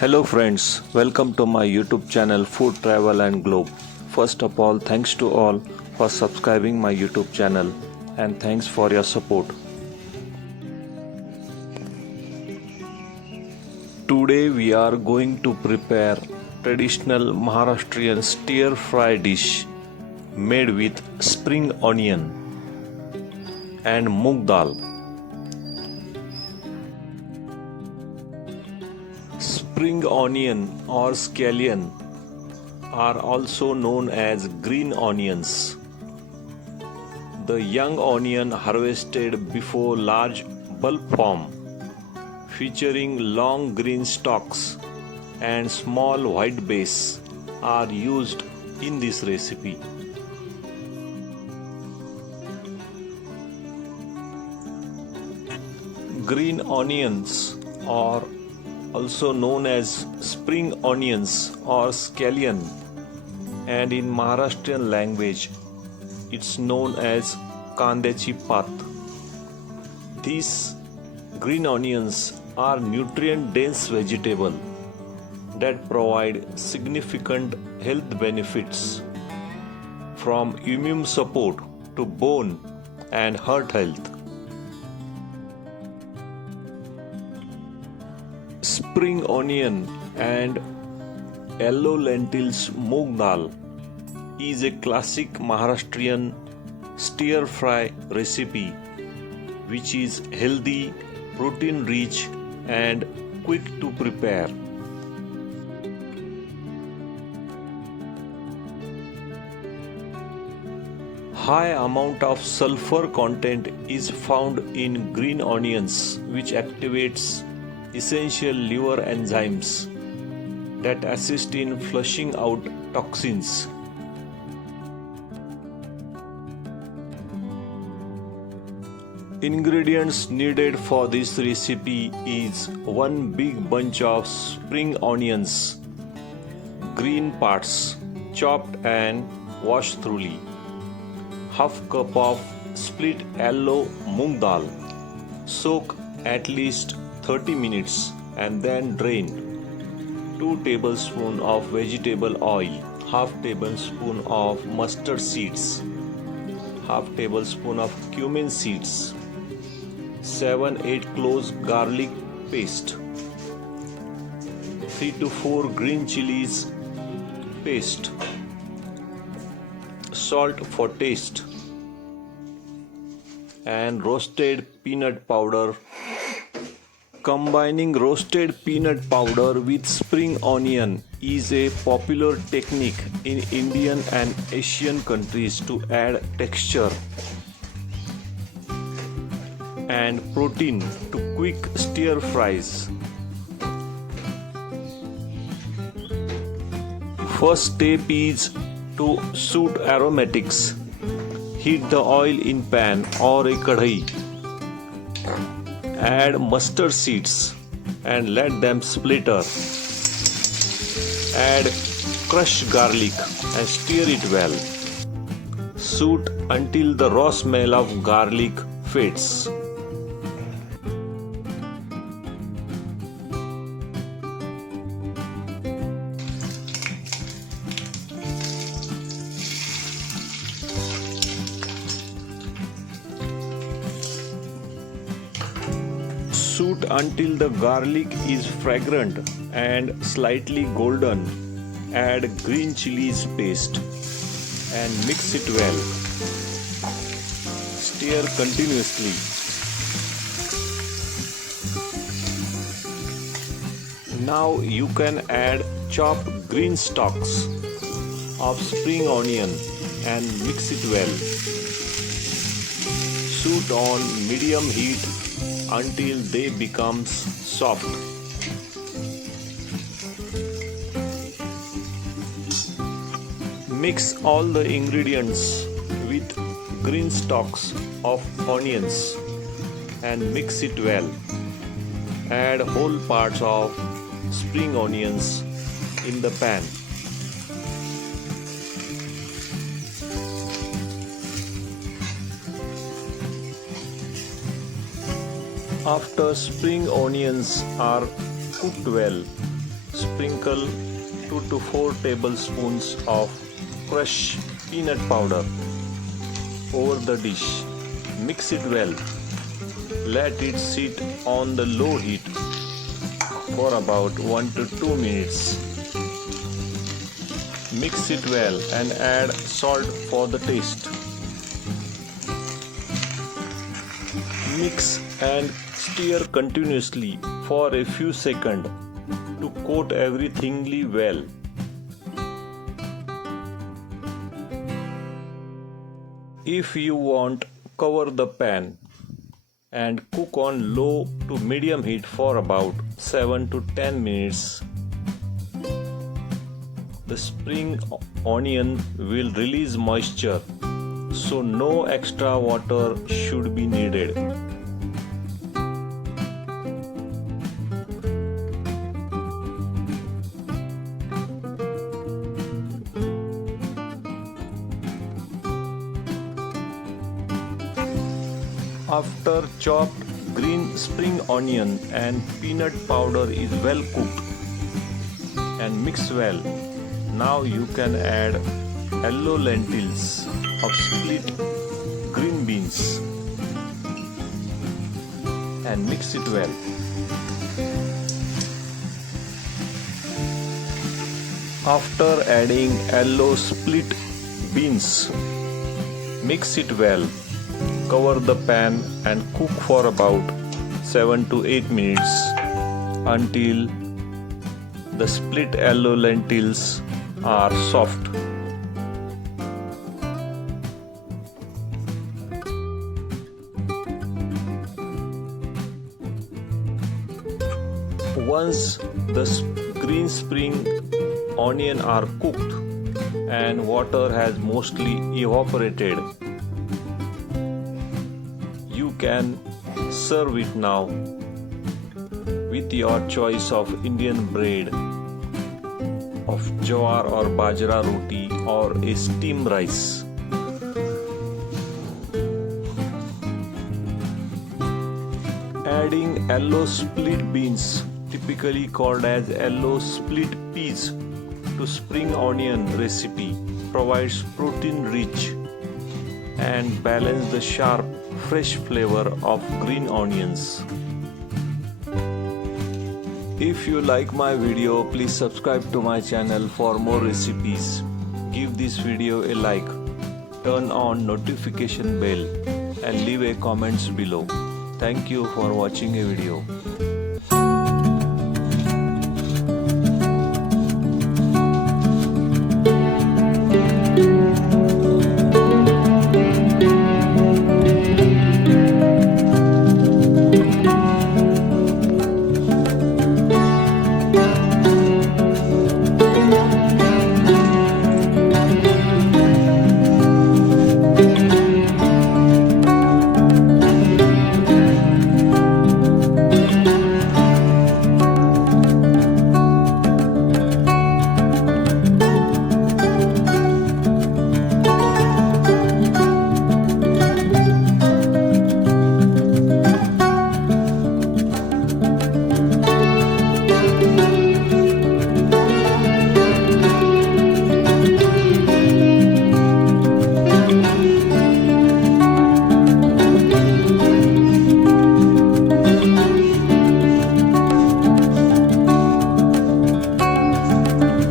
Hello friends, welcome to my YouTube channel Food Travel and Globe. First of all, thanks to all for subscribing my YouTube channel and thanks for your support. Today we are going to prepare traditional Maharashtrian stir fry dish made with spring onion and moong dal. Spring onion or scallion are also known as green onions. The young onion harvested before large bulb form, featuring long green stalks and small white base, are used in this recipe. Green onions are also known as spring onions or scallion, and in Maharashtrian language it's known as Kandyachi Pat. These green onions are nutrient dense vegetable that provide significant health benefits from immune support to bone and heart health. Spring onion and yellow lentils moong dal is a classic Maharashtrian stir fry recipe which is healthy, protein rich and quick to prepare. High amount of sulfur content is found in green onions which activates essential liver enzymes that assist in flushing out toxins. Ingredients needed for this recipe is 1 big bunch of spring onions, green parts chopped and washed thoroughly, half cup of split yellow moong dal, soak at least 30 minutes and then drain. 2 tablespoons of vegetable oil, half tablespoon of mustard seeds, half tablespoon of cumin seeds, 7-8 cloves garlic paste, 3 to 4 green chilies paste, salt for taste, and roasted peanut powder. Combining roasted peanut powder with spring onion is a popular technique in Indian and Asian countries to add texture and protein to quick stir fries. First step is to suit aromatics. Heat the oil in pan or a kadhai. Add mustard seeds and let them splatter. Add crushed garlic and stir it well. Stir until the raw smell of garlic fades. Stir until the garlic is fragrant and slightly golden. Add green chilies paste and mix it well. Stir continuously. Now you can add chopped green stalks of spring onion and mix it well. Stir on medium heat until they become soft. Mix all the ingredients with green stalks of onions and mix it well. Add whole parts of spring onions in the pan. After spring onions are cooked well, Sprinkle 2 to 4 tablespoons of crushed peanut powder over the dish. Mix it well. Let it sit on the low heat for about 1 to 2 minutes. Mix it well and add salt for the taste. Mix and stir continuously for a few seconds to coat everything well. If you want, cover the pan and cook on low to medium heat for about 7 to 10 minutes. The spring onion will release moisture, so no extra water should be needed. After chopped green spring onion and peanut powder is well cooked and mixed well, now you can add yellow lentils of split green beans and mix it well. After adding yellow split beans, mix it well. Cover the pan and cook for about 7 to 8 minutes until the split yellow lentils are soft. Once the green spring onion are cooked and water has mostly evaporated, you can serve it now with your choice of Indian bread, of jowar or bajra roti, or a steamed rice. Adding yellow split beans, typically called as yellow split peas, to spring onion recipe provides protein-rich and balance the sharp, fresh flavor of green onions. If you like my video, please subscribe to my channel for more recipes. Give this video a like, turn on notification bell and leave a comments below. Thank you for watching a video.